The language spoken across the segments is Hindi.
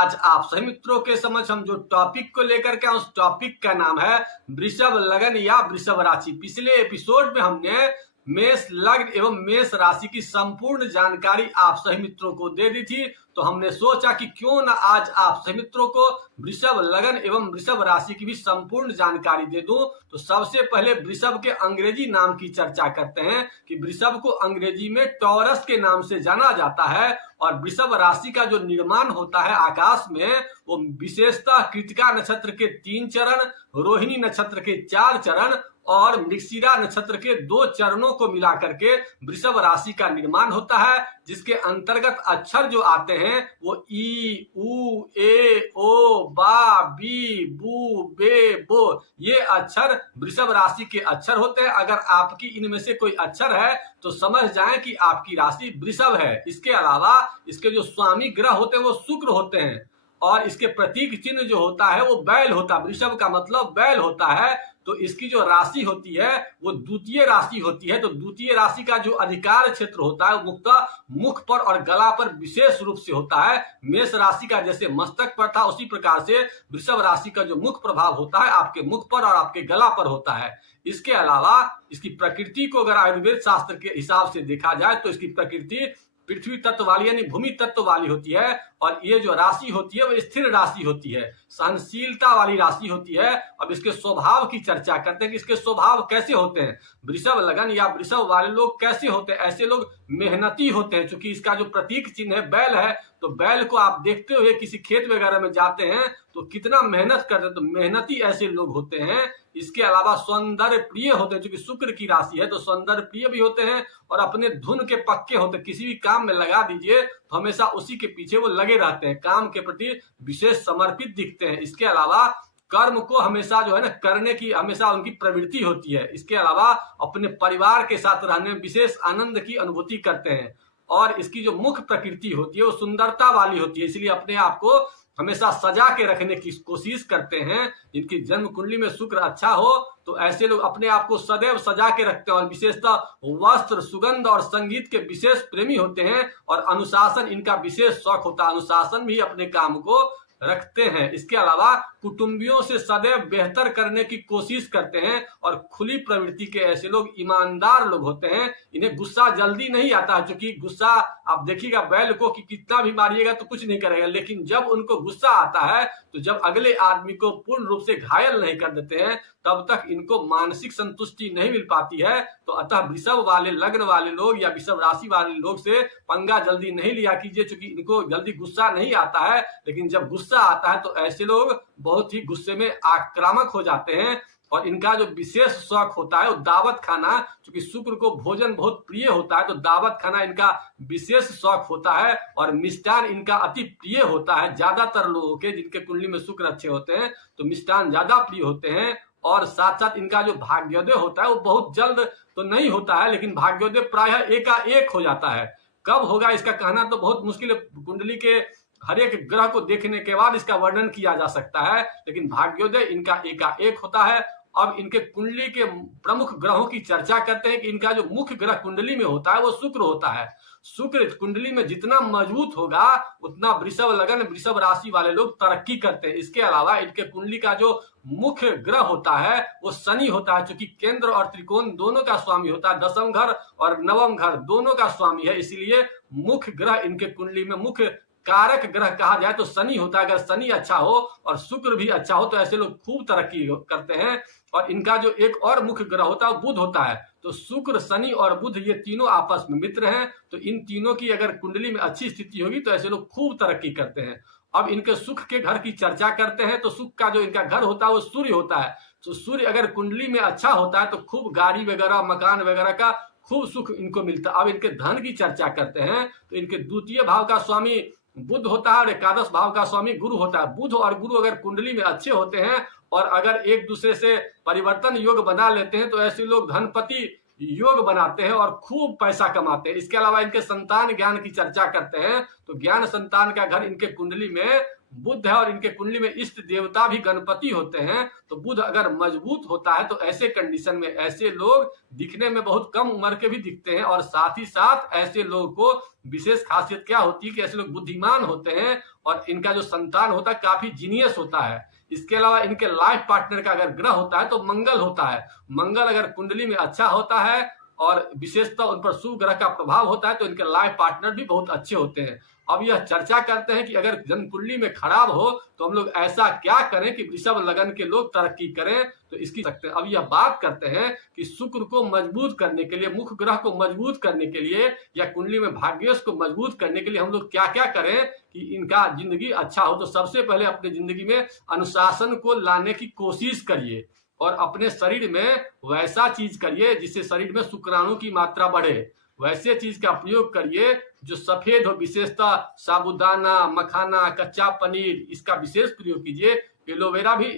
आज आप सभी मित्रों के समक्ष हम जो टॉपिक को लेकर के उस टॉपिक का नाम है वृषभ लगन या वृषभ राशि। पिछले एपिसोड में हमने मेष लग्न एवं मेष राशि की संपूर्ण जानकारी आप सभी मित्रों को दे दी थी, तो हमने सोचा कि क्यों ना आज आप सभी मित्रों को वृषभ लगन एवं वृषभ राशि की भी संपूर्ण जानकारी दे दूं। तो सबसे पहले वृषभ के अंग्रेजी नाम की चर्चा करते हैं कि वृषभ को अंग्रेजी में टॉरस के नाम से जाना जाता है और वृषभ राशि का जो निर्माण होता है आकाश में वो विशेषतः कृतिका नक्षत्र के 3 चरण, रोहिणी नक्षत्र के 4 चरण और मृगशिरा नक्षत्र के 2 चरणों को मिलाकर के वृषभ राशि का निर्माण होता है, जिसके अंतर्गत अक्षर जो आते हैं वो ई, उ, ए, ओ, बा, बी, बू, बे, बो, ये अक्षर वृषभ राशि के अक्षर होते हैं। अगर आपकी इनमें से कोई अक्षर है तो समझ जाएं कि आपकी राशि वृषभ है। इसके अलावा इसके जो स्वामी ग्रह होते हैं वो शुक्र होते हैं और इसके प्रतीक चिन्ह जो होता है वो बैल होता है। वृषभ का मतलब बैल होता है। तो इसकी जो राशि होती है वो द्वितीय राशि होती है। तो द्वितीय राशि का जो अधिकार क्षेत्र होता है वो मुख्यतः मुख पर और गला पर विशेष रूप से होता है। मेष राशि का जैसे मस्तक पर था उसी प्रकार से वृषभ राशि का जो मुख प्रभाव होता है आपके मुख पर और आपके गला पर होता है। इसके अलावा इसकी प्रकृति को अगर आयुर्वेद शास्त्र के हिसाब से देखा जाए तो इसकी प्रकृति पृथ्वी तत्व वाली यानी भूमि तत्व वाली होती है और ये जो राशि होती है वो स्थिर राशि होती है, सहनशीलता वाली राशि होती है। अब इसके स्वभाव की चर्चा करते हैं कि इसके स्वभाव कैसे होते हैं। वृषभ लगन या वृषभ वाले लोग कैसे होते हैं? ऐसे लोग मेहनती होते हैं। चूंकि इसका जो प्रतीक चिन्ह है बैल है, तो बैल को आप देखते हुए किसी खेत वगैरह में जाते हैं तो कितना मेहनत करते हैं, तो मेहनती ऐसे लोग होते हैं। इसके अलावा सौंदर्य प्रिय होते हैं, क्योंकि शुक्र की राशि है तो सौंदर्य प्रिय भी होते हैं और अपने धुन के पक्के होते हैं। किसी भी काम में लगा दीजिए तो हमेशा उसी के पीछे वो लगे रहते हैं, काम के प्रति विशेष समर्पित दिखते हैं। इसके अलावा कर्म को हमेशा जो है ना करने की हमेशा उनकी प्रवृत्ति होती है। इसके अलावा अपने परिवार के साथ रहने में विशेष आनंद की अनुभूति करते हैं और इसकी जो मुख्य प्रकृति होती है वो सुंदरता वाली होती है, इसलिए अपने आप को हमेशा सजा के रखने की कोशिश करते हैं। जिनकी जन्म कुंडली में शुक्र अच्छा हो तो ऐसे लोग अपने आप को सदैव सजा के रखते हैं और विशेषतः वस्त्र, सुगंध और संगीत के विशेष प्रेमी होते हैं और अनुशासन इनका विशेष शौक होता है। अनुशासन भी अपने काम को रखते हैं। इसके अलावा कुटुंबियों से सदैव बेहतर करने की कोशिश करते हैं और खुली प्रवृत्ति के ऐसे लोग ईमानदार लोग होते हैं। इन्हें गुस्सा जल्दी नहीं आता है, क्योंकि गुस्सा आप देखिएगा बैल को कि कितना भी मारिएगा तो कुछ नहीं करेगा, लेकिन जब उनको गुस्सा आता है तो जब अगले आदमी को पूर्ण रूप से घायल नहीं कर देते हैं तब तक इनको मानसिक संतुष्टि नहीं मिल पाती है। तो अतः वृषभ वाले लग्न वाले लोग या वृषभ राशि वाले लोग से पंगा जल्दी नहीं लिया कीजिए, क्योंकि इनको जल्दी गुस्सा नहीं आता है। लेकिन जब गुस्सा आता है तो ऐसे लोग बहुत ही गुस्से में आक्रामक हो जाते हैं और इनका जो विशेष शौक होता है वो दावत खाना, क्योंकि शुक्र को भोजन बहुत प्रिय होता है तो दावत खाना इनका विशेष शौक होता है और मिष्टान इनका अति प्रिय होता है। ज्यादातर लोगों के जिनके कुंडली में शुक्र अच्छे होते हैं तो मिष्टान ज्यादा प्रिय होते हैं और साथ साथ इनका जो भाग्योदय होता है वो बहुत जल्द तो नहीं होता है, लेकिन भाग्योदय प्रायः एकाएक हो जाता है। कब होगा इसका कहना तो बहुत मुश्किल है। कुंडली के हर एक ग्रह को देखने के बाद इसका वर्णन किया जा सकता है, लेकिन भाग्योदय इनका एकाएक होता है। अब इनके कुंडली के प्रमुख ग्रहों की चर्चा करते हैं कि इनका जो मुख्य ग्रह कुंडली में होता है वो शुक्र होता है। शुक्र कुंडली में जितना मजबूत होगा उतना वृषभ लगन वृषभ राशि वाले लोग तरक्की करते हैं। इसके अलावा इनके कुंडली का जो मुख्य ग्रह होता है वो शनि होता है, क्योंकि केंद्र और त्रिकोण दोनों का स्वामी होता है। 10वें घर और 9वें घर दोनों का स्वामी है, इसीलिए मुख्य ग्रह इनके कुंडली में मुख्य कारक ग्रह कहा जाए तो शनि होता है। अगर शनि अच्छा हो और शुक्र भी अच्छा हो तो ऐसे लोग खूब तरक्की करते हैं। और इनका जो एक और मुख्य ग्रह होता है बुध होता है। तो शुक्र, शनि और बुध ये तीनों आपस में मित्र हैं, तो इन तीनों की अगर कुंडली में अच्छी स्थिति होगी तो ऐसे लोग खूब तरक्की करते हैं। अब इनके सुख के घर की चर्चा करते हैं तो सुख का जो इनका घर होता है वो सूर्य होता है। तो सूर्य अगर कुंडली में अच्छा होता है तो खूब गाड़ी वगैरह मकान वगैरह का खूब सुख इनको मिलता है। अब इनके धन की चर्चा करते हैं तो इनके द्वितीय भाव का स्वामी बुध होता है और एकादश भाव का स्वामी गुरु होता है। बुध और गुरु अगर कुंडली में अच्छे होते हैं और अगर एक दूसरे से परिवर्तन योग बना लेते हैं तो ऐसे लोग धनपति योग बनाते हैं और खूब पैसा कमाते हैं। इसके अलावा इनके संतान ज्ञान की चर्चा करते हैं तो ज्ञान संतान का घर इनके कुंडली में बुध है और इनके कुंडली में इष्ट देवता भी गणपति होते हैं, तो बुध अगर मजबूत होता है तो ऐसे कंडीशन में ऐसे लोग दिखने में बहुत कम उम्र के भी दिखते हैं, और साथ ही साथ ऐसे लोगों को विशेष खासियत क्या होती है कि ऐसे लोग बुद्धिमान होते हैं और इनका जो संतान होता है काफी जीनियस होता है। इसके अलावा इनके लाइफ पार्टनर का अगर ग्रह होता है तो मंगल होता है। मंगल अगर कुंडली में अच्छा होता है और विशेषतः उन पर शुभ ग्रह का प्रभाव होता है तो इनके लाइफ पार्टनर भी बहुत अच्छे होते हैं। अब यह चर्चा करते हैं कि अगर जन्म कुंडली में खराब हो तो हम लोग ऐसा क्या करें कि वृषभ लगन के लोग तरक्की करें, तो इसकी सकते हैं। अब यह बात करते हैं कि शुक्र को मजबूत करने के लिए, मुख्य ग्रह को मजबूत करने के लिए या कुंडली में भाग्येश को मजबूत करने के लिए हम लोग क्या क्या करें कि इनका जिंदगी अच्छा हो। तो सबसे पहले अपनी जिंदगी में अनुशासन को लाने की कोशिश करिए और अपने शरीर में वैसा चीज करिए जिससे शरीर में शुक्राणु की मात्रा बढ़े। वैसे चीज का प्रयोग करिए जो सफेद हो, विशेषतः साबूदाना, मखाना, कच्चा पनीर, इसका विशेष प्रयोग कीजिए। एलोवेरा भी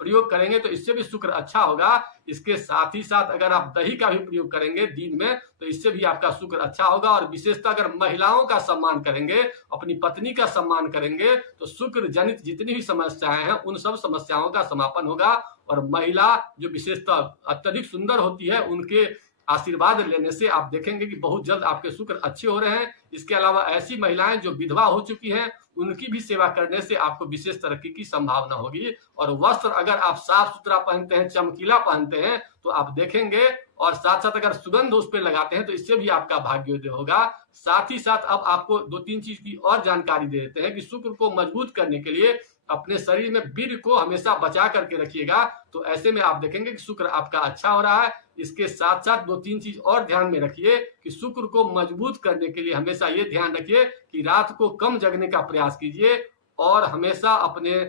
प्रयोग करेंगे तो इससे भी शुक्र अच्छा होगा। इसके साथ ही साथ अगर आप दही का भी प्रयोग करेंगे दिन में तो इससे भी आपका शुक्र अच्छा होगा। और विशेषतः अगर महिलाओं का सम्मान करेंगे, अपनी पत्नी का सम्मान करेंगे तो शुक्र जनित जितनी भी समस्याएं हैं उन सब समस्याओं का समापन होगा। और महिला जो विशेषतः अत्यधिक सुंदर होती है उनके आशीर्वाद लेने से आप देखेंगे कि बहुत जल्द आपके शुक्र अच्छे हो रहे हैं। इसके अलावा ऐसी महिलाएं जो विधवा हो चुकी हैं उनकी भी सेवा करने से आपको विशेष तरक्की की संभावना होगी। और वस्त्र अगर आप साफ सुथरा पहनते हैं, चमकीला पहनते हैं तो आप देखेंगे, और साथ साथ अगर सुगंध उस पर लगाते हैं तो इससे भी आपका भाग्योदय होगा। साथ ही साथ अब आपको दो तीन चीज की और जानकारी दे देते हैं कि शुक्र को मजबूत करने के लिए अपने शरीर में वीर्य को हमेशा बचा करके रखिएगा, तो ऐसे में आप देखेंगे कि शुक्र आपका अच्छा हो रहा है। इसके साथ साथ दो तीन चीज और ध्यान में रखिए कि शुक्र को मजबूत करने के लिए हमेशा ये ध्यान रखिए कि रात को कम जगने का प्रयास कीजिए और हमेशा अपने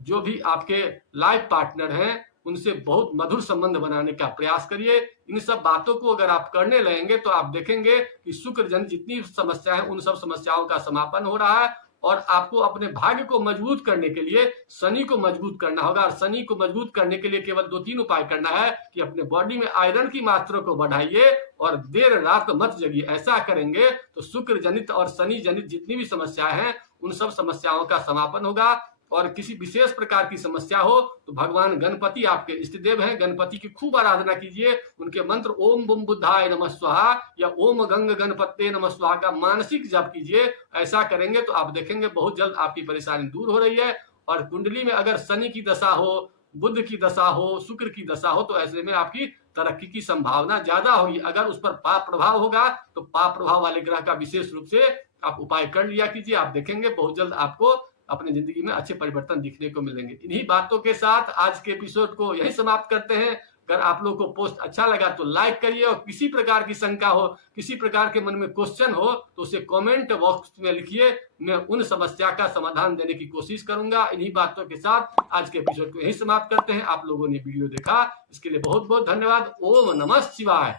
जो भी आपके लाइफ पार्टनर हैं उनसे बहुत मधुर संबंध बनाने का प्रयास करिए। इन सब बातों को अगर आप करने लगेंगे तो आप देखेंगे कि शुक्र जन जितनी समस्या है उन सब समस्याओं का समापन हो रहा है। और आपको अपने भाग्य को मजबूत करने के लिए शनि को मजबूत करना होगा। और शनि को मजबूत करने के लिए केवल दो तीन उपाय करना है कि अपने बॉडी में आयरन की मात्रा को बढ़ाइए और देर रात मत जगिए। ऐसा करेंगे तो शुक्र जनित और शनि जनित जितनी भी समस्याएं हैं उन सब समस्याओं का समापन होगा। और किसी विशेष प्रकार की समस्या हो तो भगवान गणपति आपके इष्ट देव हैं, गणपति की खूब आराधना कीजिए। उनके मंत्र ओम बुम बुद्धाय नमः स्वाहा या ओम गंग गणपते नमः स्वाहा का मानसिक जप कीजिए। ऐसा करेंगे तो आप देखेंगे बहुत जल्द आपकी परेशानी दूर हो रही है। और कुंडली में अगर शनि की दशा हो, बुध की दशा हो, शुक्र की दशा हो तो ऐसे में आपकी तरक्की की संभावना ज्यादा होगी। अगर उस पर पाप प्रभाव होगा तो पाप प्रभाव वाले ग्रह का विशेष रूप से आप उपाय कर लिया कीजिए। आप देखेंगे बहुत जल्द आपको अपनी जिंदगी में अच्छे परिवर्तन दिखने को मिलेंगे। इन्हीं बातों के साथ आज के एपिसोड को यही समाप्त करते हैं। अगर आप लोगों को पोस्ट अच्छा लगा तो लाइक करिए और किसी प्रकार की शंका हो, किसी प्रकार के मन में क्वेश्चन हो तो उसे कमेंट बॉक्स में लिखिए। मैं उन समस्या का समाधान देने की कोशिश करूंगा। इन्हीं बातों के साथ आज के एपिसोड को यही समाप्त करते हैं। आप लोगों ने वीडियो देखा इसके लिए बहुत बहुत धन्यवाद। ओम नमः शिवाय।